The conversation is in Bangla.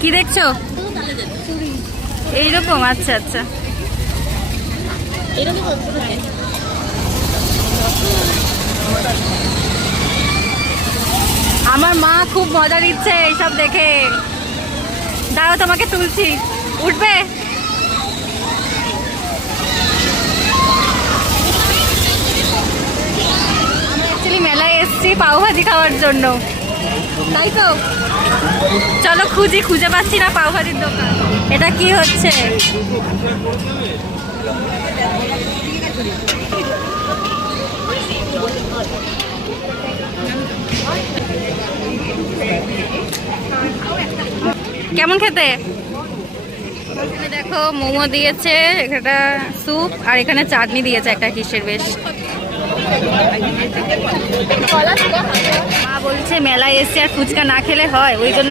কি দেখছো? এইরকম? আচ্ছা আচ্ছা। আমার মা খুব মজা দিচ্ছে এইসব দেখে। দাঁড়াও তোমাকে তুলছি, উঠবে? আমরা অ্যাকচুয়ালি মেলায় এসেছি পাওভাজি খাওয়ার জন্য, তাই তো? চলো খুঁজি, খুঁজে পাচ্ছি না পাওভাজির দোকান। এটা কি হচ্ছে? কেমন খেতে? এখানে দেখো মোমো দিয়েছে, একটা স্যুপ, আর এখানে চাটনি দিয়েছে একটা কিসের বেশ। মা বলছে মেলায় এসছে আর ফুচকা না খেলে হয়, ওই জন্য